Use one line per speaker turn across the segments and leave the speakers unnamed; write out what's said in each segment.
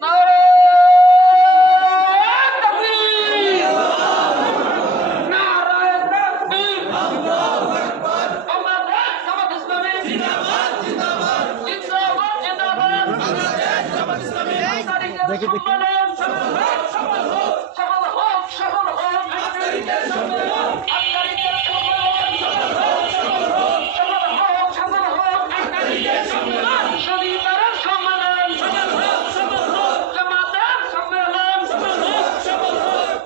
Mauro! দেখি দেখি।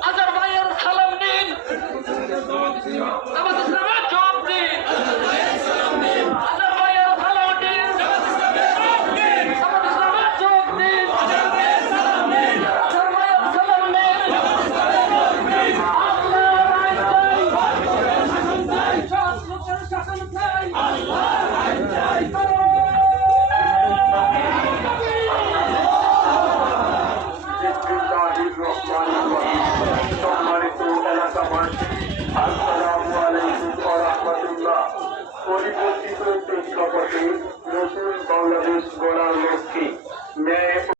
Azerbaijan সালাম
পরিবর্তিত প্রেক্ষাপটে নতুন বাংলাদেশ গড়ার লক্ষ্যে ন্যায়